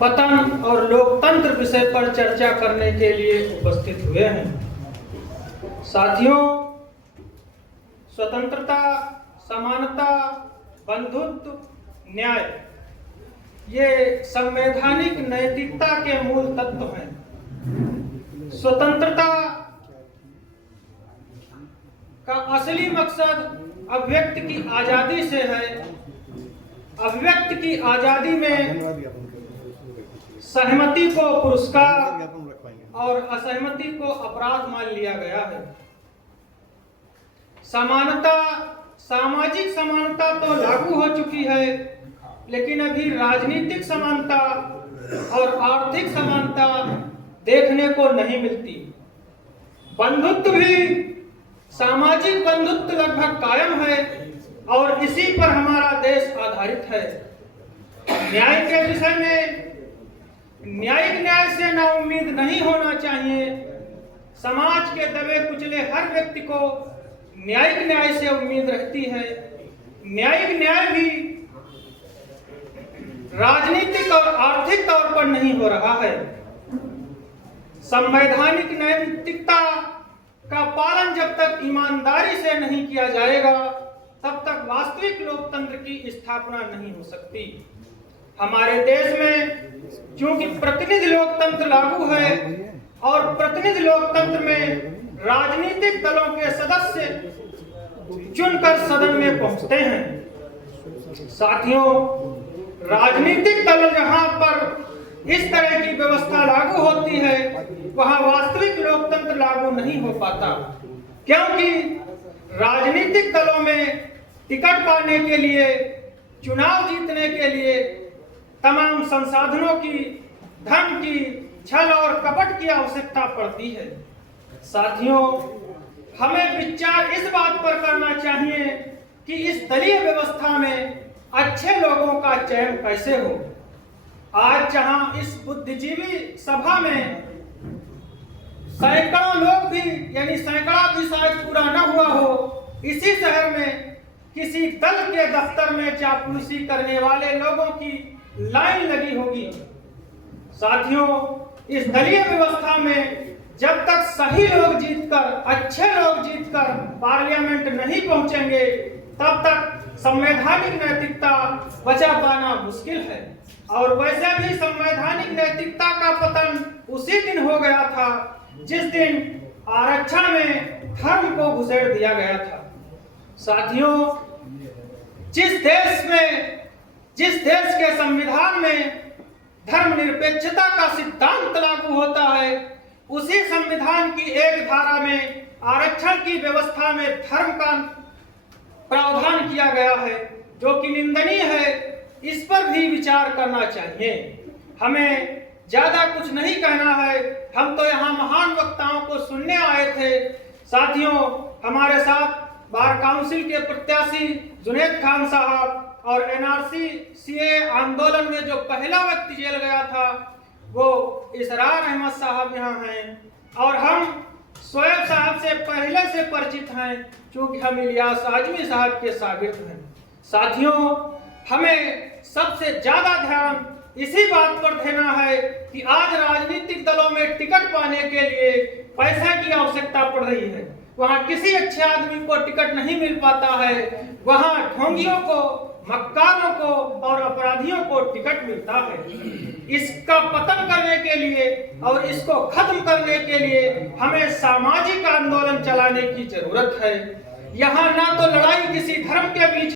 पतन और लोकतंत्र विषय पर चर्चा करने के लिए उपस्थित हुए हैं। साथियों, स्वतंत्रता, समानता, बंधुत्व, न्याय ये संवैधानिक नैतिकता के मूल तत्व हैं। स्वतंत्रता का असली मकसद अभिव्यक्ति की आजादी से है। अभिव्यक्ति की आजादी में सहमति को पुरस्कार और असहमति को अपराध मान लिया गया है। समानता, सामाजिक समानता तो लागू हो चुकी है, लेकिन अभी राजनीतिक समानता और आर्थिक समानता देखने को नहीं मिलती। बंधुत्व भी, सामाजिक बंधुत्व लगभग कायम है और इसी पर हमारा देश आधारित है। न्याय के विषय में न्यायिक न्याय से ना उम्मीद नहीं होना चाहिए। समाज के दबे कुचले हर व्यक्ति को न्यायिक न्याय से उम्मीद रहती है। न्यायिक न्याय भी राजनीतिक और आर्थिक तौर पर नहीं हो रहा है। संवैधानिक नैतिकता का पालन जब तक ईमानदारी से नहीं किया जाएगा, तब तक वास्तविक लोकतंत्र की स्थापना नहीं हो सकती। हमारे देश में चूंकि प्रतिनिधि लोकतंत्र लागू है और प्रतिनिधि लोकतंत्र में राजनीतिक दलों के सदस्य चुनकर सदन में पहुंचते हैं। साथियों, राजनीतिक दल जहां पर इस तरह की व्यवस्था लागू होती है, वहां वास्तविक लोकतंत्र लागू नहीं हो पाता, क्योंकि राजनीतिक दलों में टिकट पाने के लिए, चुनाव जीतने के लिए तमाम संसाधनों की, धन की, छल और कपट की आवश्यकता पड़ती है। साथियों, हमें विचार इस बात पर करना चाहिए कि इस दलीय व्यवस्था में अच्छे लोगों का चयन कैसे हो। आज जहां इस बुद्धिजीवी सभा में सैकड़ों लोग भी, यानी सैकड़ा भी शायद पूरा न हुआ हो, इसी शहर में किसी दल के दफ्तर में चापलूसी करने वाले लोगों की लाइन लगी होगी। साथियों, इस दलीय व्यवस्था में जब तक सही लोग जीतकर, अच्छे लोग जीतकर पार्लियामेंट नहीं पहुंचेंगे, तब तक संवैधानिक नैतिकता बचा पाना मुश्किल है। और वैसे भी संवैधानिक नैतिकता का पतन उसी दिन हो गया था जिस दिन आरक्षण में धर्म को घुसेड़ दिया गया था। साथियों, जिस देश के संविधान में धर्मनिरपेक्षता का सिद्धांत लागू होता है, उसी संविधान की एक धारा में आरक्षण की व्यवस्था में धर्म का प्रावधान किया गया है, जो कि निंदनीय है। इस पर भी विचार करना चाहिए। हमें ज्यादा कुछ नहीं कहना है, हम तो यहाँ महान वक्ताओं को सुनने आए थे। साथियों, हमारे साथ बार काउंसिल के प्रत्याशी जुनैद खान साहब और एनआरसी सीए आंदोलन में जो पहला व्यक्ति जेल गया था, वो इसरार अहमद साहब यहाँ हैं, और हम शोएब साहब से पहले से परिचित हैं, क्योंकि हम इलियास आजमी साहब के शागिर्द हैं। साथियों, हमें सबसे ज्यादा ध्यान इसी बात पर देना है कि आज राजनीतिक दलों में टिकट पाने के लिए पैसे की आवश्यकता पड़ रही है। वहां किसी अच्छे आदमी को टिकट नहीं मिल पाता है, वहां ढोंगियों को, मक्कारों को और अपराधियों को टिकट मिलता है। इसका पतन करने के लिए और इसको खत्म करने के लिए हमें सामाजिक आंदोलन चलाने की जरूरत है। यहाँ ना तो लड़ाई किसी धर्म के बीच